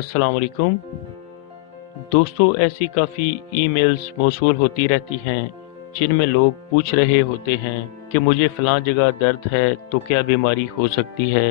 अस्सलाम वालेकुम दोस्तों, ऐसी काफ़ी ईमेल्स मौसूल होती रहती हैं जिनमें लोग पूछ रहे होते हैं कि मुझे फ़लाँ जगह दर्द है तो क्या बीमारी हो सकती है,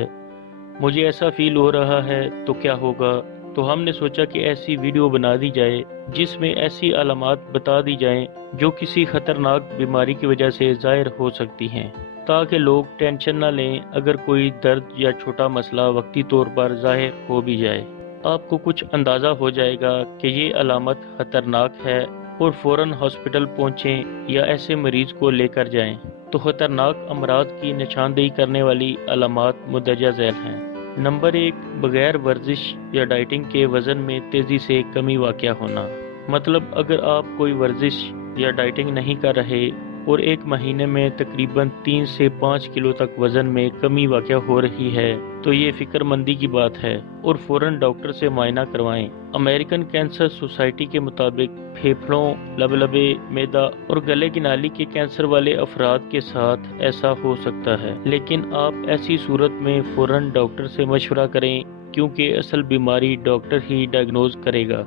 मुझे ऐसा फ़ील हो रहा है तो क्या होगा। तो हमने सोचा कि ऐसी वीडियो बना दी जाए जिसमें ऐसी अलामात बता दी जाएं जो किसी ख़तरनाक बीमारी की वजह से ज़ाहिर हो सकती हैं, ताकि लोग टेंशन न लें अगर कोई दर्द या छोटा मसला वक्ती तौर पर ज़ाहिर हो भी जाए। आपको कुछ अंदाज़ा हो जाएगा कि ये अलामत ख़तरनाक है और फ़ौरन हॉस्पिटल पहुँचें या ऐसे मरीज़ को लेकर जाएं। तो ख़तरनाक अमराज की निशानदेही करने वाली अलामत मुंदरजा झैल हैं। नंबर 1, बगैर वर्जिश या डाइटिंग के वज़न में तेज़ी से कमी वाक़या होना। मतलब अगर आप कोई वर्जिश या डाइटिंग नहीं कर रहे और एक महीने में तकरीबन 3 से 5 किलो तक वज़न में कमी वाक़या हो रही है तो ये फ़िक्रमंदी की बात है और फ़ौरन डॉक्टर से मुआयना करवाएं। अमेरिकन कैंसर सोसाइटी के मुताबिक फेफड़ों, लबलबे, मैदा और गले की नाली के कैंसर वाले अफराद के साथ ऐसा हो सकता है, लेकिन आप ऐसी सूरत में फ़ौरन डॉक्टर से मशवरा करें क्योंकि असल बीमारी डॉक्टर ही डायग्नोज करेगा।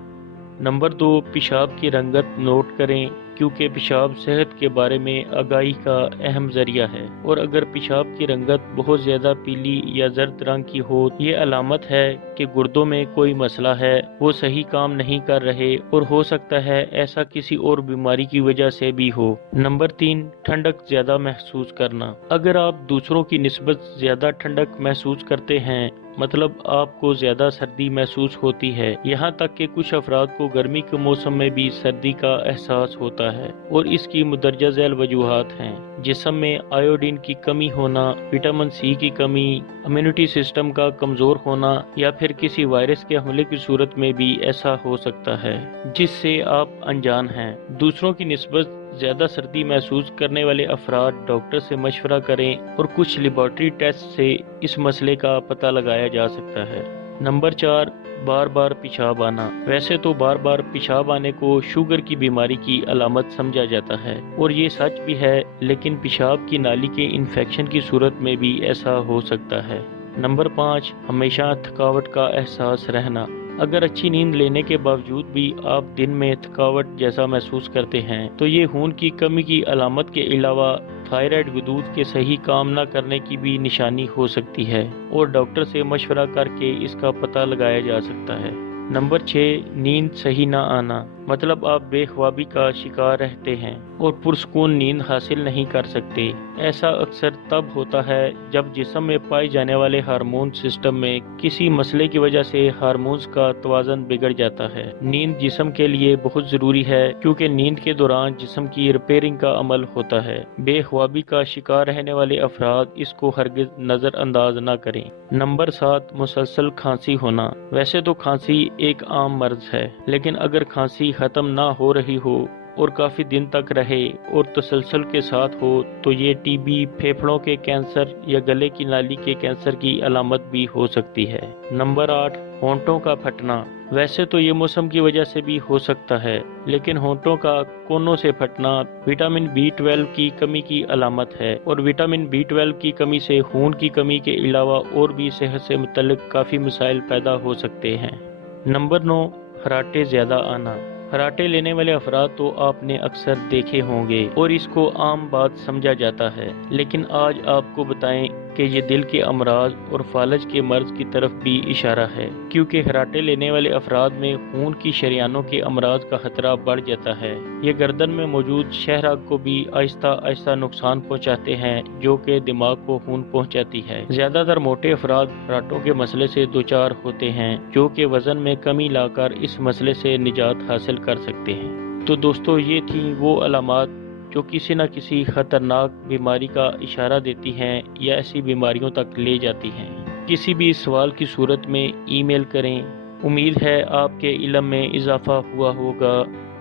नंबर 2, पेशाब की रंगत नोट करें क्योंकि पेशाब सेहत के बारे में आगाही का अहम जरिया है और अगर पेशाब की रंगत बहुत ज़्यादा पीली या जर्द रंग की हो, ये अलामत है कि गुर्दों में कोई मसला है, वो सही काम नहीं कर रहे और हो सकता है ऐसा किसी और बीमारी की वजह से भी हो। नंबर 3, ठंडक ज़्यादा महसूस करना। अगर आप दूसरों की निस्बत ज़्यादा ठंडक महसूस करते हैं, मतलब आपको ज़्यादा सर्दी महसूस होती है, यहाँ तक कि कुछ अफराद को गर्मी के मौसम में भी सर्दी का एहसास होता है और इसकी मुंदरजा झैल वजूहात हैं। जिस्म में आयोडीन की कमी होना, विटामिन सी की कमी, इम्यूनिटी सिस्टम का कमज़ोर होना या फिर किसी वायरस के हमले की सूरत में भी ऐसा हो सकता है जिससे आप अनजान हैं। दूसरों की निस्बत ज़्यादा सर्दी महसूस करने वाले अफराद डॉक्टर से मशवरा करें और कुछ लेबॉरेटरी टेस्ट से इस मसले का पता लगाया जा सकता है। नंबर 4, बार बार पेशाब आना। वैसे तो बार बार पेशाब आने को शुगर की बीमारी की अलामत समझा जाता है और ये सच भी है, लेकिन पेशाब की नाली के इन्फेक्शन की सूरत में भी ऐसा हो सकता है। नंबर 5, हमेशा थकावट का एहसास रहना। अगर अच्छी नींद लेने के बावजूद भी आप दिन में थकावट जैसा महसूस करते हैं तो ये खून की कमी की अलामत के अलावा थायराइड गदूद के सही काम न करने की भी निशानी हो सकती है और डॉक्टर से मशवरा करके इसका पता लगाया जा सकता है। नंबर 6, नींद सही ना आना। मतलब आप बेख्वाबी का शिकार रहते हैं और पुरसकून नींद हासिल नहीं कर सकते। ऐसा अक्सर तब होता है जब जिस्म में पाए जाने वाले हार्मोन सिस्टम में किसी मसले की वजह से हार्मोन्स का तवाज़ुन बिगड़ जाता है। नींद जिस्म के लिए बहुत ज़रूरी है क्योंकि नींद के दौरान जिस्म की रिपेयरिंग का अमल होता है। बेख्वाबी का शिकार रहने वाले अफराद इसको हरगिज़ नज़रअंदाज न करें। नंबर 7, मुसलसल खांसी होना। वैसे तो खांसी एक आम मर्ज है, लेकिन अगर खांसी ख़त्म ना हो रही हो और काफ़ी दिन तक रहे और तसलसल के साथ हो तो ये टीबी, फेफड़ों के कैंसर या गले की नाली के कैंसर की अलामत भी हो सकती है। नंबर 8, होंठों का फटना। वैसे तो ये मौसम की वजह से भी हो सकता है, लेकिन होंठों का कोनों से फटना विटामिन B12 की कमी की अलामत है और विटामिन B12 की कमी से खून की कमी के अलावा और भी सेहत से मुतल्लिक काफ़ी मसाइल पैदा हो सकते हैं। नंबर 9, खराटे ज़्यादा आना। खराटे लेने वाले अफराद तो आपने अक्सर देखे होंगे और इसको आम बात समझा जाता है, लेकिन आज आपको बताएं कि ये दिल के अमराज और फालज के मर्ज की तरफ भी इशारा है, क्योंकि खराटे लेने वाले अफराद में खून की शरियानों के अमराज का खतरा बढ़ जाता है। ये गर्दन में मौजूद शहराग को भी आहिस्ता आहिस्ता नुकसान पहुंचाते हैं जो कि दिमाग को खून पहुंचाती है। ज्यादातर मोटे अफराद खराटों के मसले से दोचार होते हैं जो कि वजन में कमी लाकर इस मसले से निजात हासिल कर सकते हैं। तो दोस्तों, ये थी वो अलामात जो किसी न किसी खतरनाक बीमारी का इशारा देती हैं या ऐसी बीमारियों तक ले जाती हैं। किसी भी सवाल की सूरत में ईमेल करें। उम्मीद है आपके इल्म में इजाफा हुआ होगा।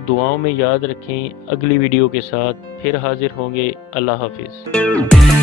दुआओं में याद रखें। अगली वीडियो के साथ फिर हाजिर होंगे। अल्लाह हाफिज़।